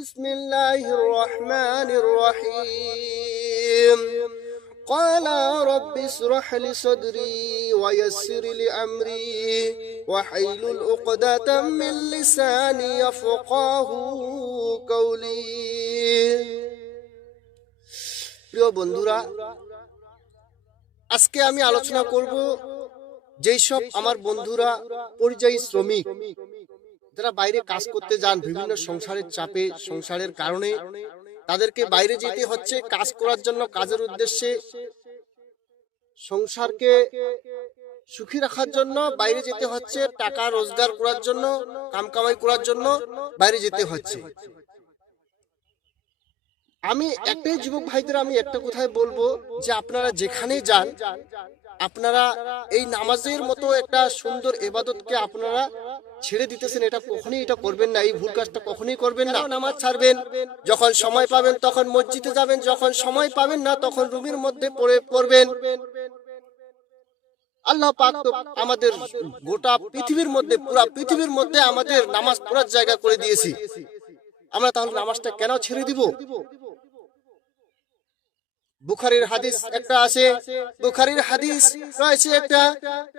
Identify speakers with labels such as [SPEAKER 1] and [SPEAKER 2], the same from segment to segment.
[SPEAKER 1] بسم الله الرحمن الرحيم قال رب اشرح لي صدري ويسر لي أمري وحيل عقدة من لساني يفقه قولي প্রিয় বন্ধুরা আজকে আমি আলোচনা করব যেই সব আমার বন্ধুরা পরিযায়ী শ্রমিক যারা বাইরে কাজ করতে যান বিভিন্ন সংসারের চাপে সংসারের কারণে তাদেরকে বাইরে যেতে হচ্ছে কাজ করার জন্য কাজের উদ্দেশ্যে। সংসারকে সুখী রাখার জন্য বাইরে যেতে হচ্ছে টাকা রোজগার করার জন্য কাম কামাই করার জন্য বাইরে যেতে হচ্ছে। আমি একটাই যুবক ভাইদের আমি একটা কথাই বলব যে আপনারা যেখানে যান আপনারা এই নামাজের মতো একটা সুন্দর এবাদতকে আপনারা ছেড়ে দিতেছেন এটা কখনই এটা করবেন না এই ভুল কাজটা কখনই করবেন না। নামাজ ছাড়বেন? যখন সময় পাবেন তখন মসজিদে যাবেন যখন সময় পাবেন না তখন রুমের মধ্যে পড়ে পড়বেন। আল্লাহ পাক তো আমাদের গোটা পৃথিবীর মধ্যে পুরা পৃথিবীর মধ্যে আমাদের নামাজ পড়ার জায়গা করে দিয়েছি। আমরা তাহলে নামাজটা কেন ছেড়ে দিব? বুখারির হাদিস একটা আছে, বুখারির হাদিস রয়েছে একটা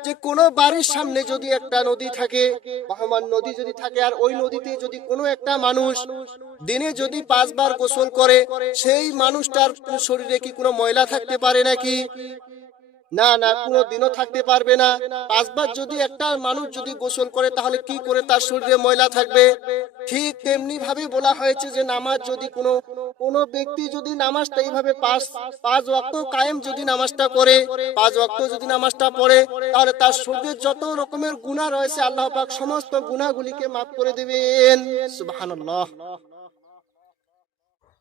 [SPEAKER 1] যে কোন বাড়ির সামনে যদি একটা নদী থাকে বহমান নদী যদি থাকে, আর ওই নদীতে যদি কোনো একটা মানুষ দিনে যদি পাঁচবার গোসল করে, সেই মানুষটার শরীরে কি কোনো ময়লা থাকতে পারে নাকি? না না, কোনো দিনও থাকতে পারবে না। পাঁচবার যদি একটা মানুষ যদি গোসল করে, তাহলে কি করে তার শরীরে ময়লা থাকবে? ঠিক তেমনি ভাবে বলা হয়েছে যে নামাজ যদি কোনো কোন ব্যক্তি যদি নামাজটা এইভাবে পাঁচ পাঁচ ওয়াক্ত কায়েম যদি নামাজটা করে, পাঁচ ওয়াক্ত যদি নামাজটা পড়ে, তাহলে তার শরীরের যত রকমের গুণা রয়েছে, আল্লাহ পাক সমস্ত গুণাগুলিকে মাফ করে দিবেন।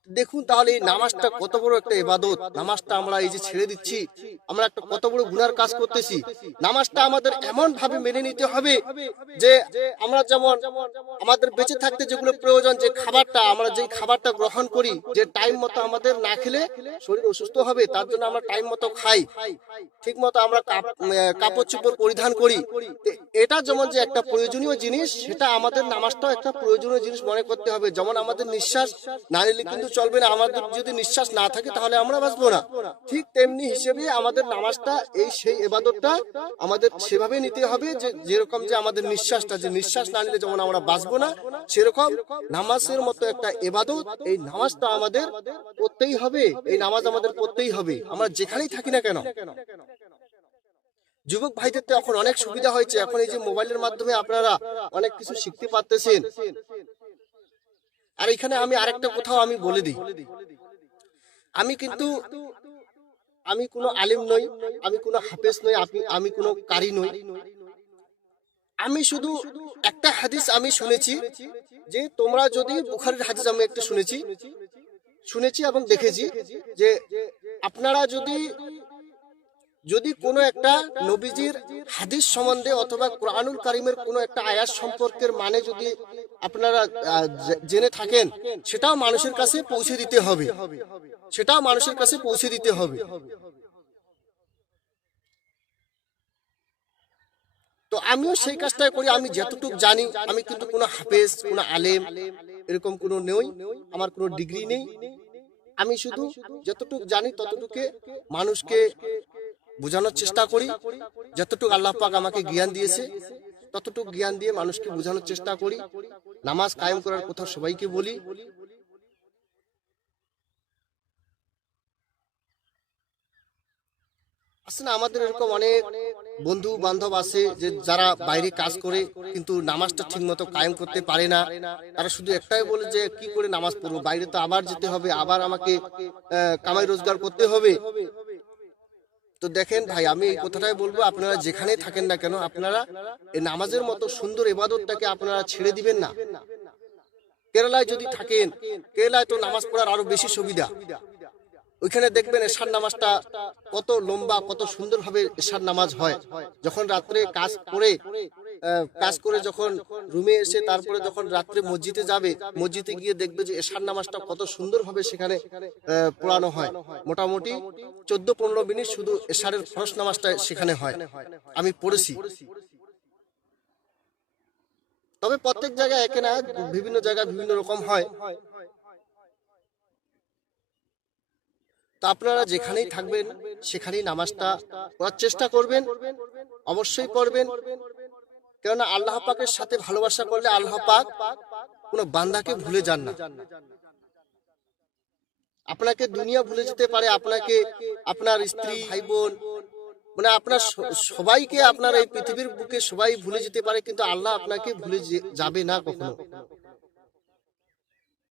[SPEAKER 1] দেখুন তাহলে এই নামাজটা কত বড় একটা ইবাদত। নামাজটা আমরা এই যে ছেড়ে দিচ্ছি আমরা একটা কত বড় গুনার কাজ করতেছি। নামাজটা আমাদের এমন ভাবে মেনে নিতে হবে যে আমরা যেমন আমাদের বেঁচে থাকতে যেগুলো প্রয়োজন যে খাবারটা আমরা যে খাবারটা গ্রহণ করি যে টাইম মতো আমাদের না খেলে শরীর অসুস্থ হবে তার জন্য আমরা টাইম মতো খাই। ঠিক মতো আমরা কাপড় চোপড় পরিধান করি। এটা যেমন যে একটা প্রয়োজনীয় জিনিস সেটা আমাদের নামাজটাও একটা প্রয়োজনীয় জিনিস মনে করতে হবে। যেমন আমাদের নিঃশ্বাস না নিলে কিন্তু চলবে না, আমাদের যদি নিঃশ্বাস না থাকে তাহলে আমরা বাঁচবো না। ঠিক তেমনি হিসেবে আমাদের নামাজটা, এই সেই এবাদতটা আমাদের সেভাবে নিতে হবে যে, যেরকম যে আমাদের নিঃশ্বাসটা, যে নিঃশ্বাস না নিলে যেমন আমরা বাঁচবো না, সেরকম নামাজের মতো একটা এবাদত, এই নামাজটা আমাদের পড়তেই হবে, এই নামাজ আমাদের পড়তেই হবে। আমরা যেখানেই থাকি না কেন। যুবক ভাইদের তো এখন অনেক সুবিধা হয়েছে। এখন এই যে মোবাইলের মাধ্যমে আপনারা অনেক কিছু শিখতে পারতেছেন। আর এখানে আমি আরেকটা কোথাও আমি বলে দিই। আমি কিন্তু, আমি কোনো আলিম নই, আমি কোনো হাফেজ নই আমি কোনো কারি নই। আমি শুধু একটা হাদিস আমি শুনেছি যে তোমরা যদি বুখারির হাদিস আমি একটা শুনেছি শুনেছি এবং দেখেছি যে আপনারা যদি যদি কোনো একটা নবীজির হাদিস সম্বন্ধে অথবা কোরআনুল কারিমের কোনো একটা আয়াত সম্পর্কের মানে যদি আপনারা জেনে থাকেন, সেটাও মানুষের কাছে পৌঁছে দিতে হবে। সেটাও মানুষের কাছে পৌঁছে দিতে হবে। তো আমিও সেই কাজটাই করি, আমি যতটুকু জানি, আমি কিন্তু কোনো হাফেজ, কোনো আলেম এরকম কোনো নেই, আমার কোনো ডিগ্রি নেই। আমি শুধু যতটুকু জানি, ততটুকু মানুষকে বোঝানোর চেষ্টা করি। যতটুকু আল্লাহ পাক আমাকে জ্ঞান দিয়েছে, ততটুকু জ্ঞান দিয়ে মানুষকে বোঝানোর চেষ্টা করি। নামাজ কায়েম করার কথা সবাইকে বলি। না, আমাদের এরকম অনেক বন্ধু বান্ধব আছে যে যারা বাইরে কাজ করে, কিন্তু নামাজটা ঠিক মতো কায়েম করতে পারে না। তারা শুধু একটাই বলে যে, কি করে নামাজ পড়ব? বাইরে তো আবার যেতে হবে, আবার আমাকে কামাই রোজগার করতে হবে। তো দেখেন ভাই, আমি এই কথাটাই বলব, আপনারা যেখানে থাকেন না কেন, আপনারা এই নামাজের মতো সুন্দর এবাদতটাকে আপনারা ছেড়ে দিবেন না। কেরালায় যদি থাকেন, কেরালায় তো নামাজ পড়ার আরও বেশি সুবিধা। ওইখানে দেখবেন এশার নামাজটা কত লম্বা, কত সুন্দরভাবে এশার নামাজ হয়। যখন রাত্রে কাজ করে কাজ করে যখন রুমে এসে তারপরে যখন রাত্রে মসজিদে যাবে, মসজিদে গিয়ে দেখবে যে এশার নামাজটা কত সুন্দরভাবে সেখানে পড়ানো হয়। মোটামুটি চোদ্দ পনেরো মিনিট শুধু এশারের ফরস নামাজটা সেখানে হয়। আমি পড়েছি। তবে প্রত্যেক জায়গায় একে না, বিভিন্ন জায়গায় বিভিন্ন রকম হয়। তো আপনারা যেখানেই থাকবেন, সেখানেই নামাজটা পড়ার চেষ্টা করবেন। অবশ্যই পড়বেন। কেননা আল্লাহ পাকের সাথে ভালোবাসা করলে আল্লাহ পাক কোনো বান্দাকে ভুলে যান না। আপনাকে দুনিয়া ভুলে যেতে পারে, আপনাকে আপনার স্ত্রী ভাই বোন মানে আপনার সবাইকে আপনার এই পৃথিবীর বুকে সবাই ভুলে যেতে পারে, কিন্তু আল্লাহ আপনাকে ভুলে যাবে না কখনো।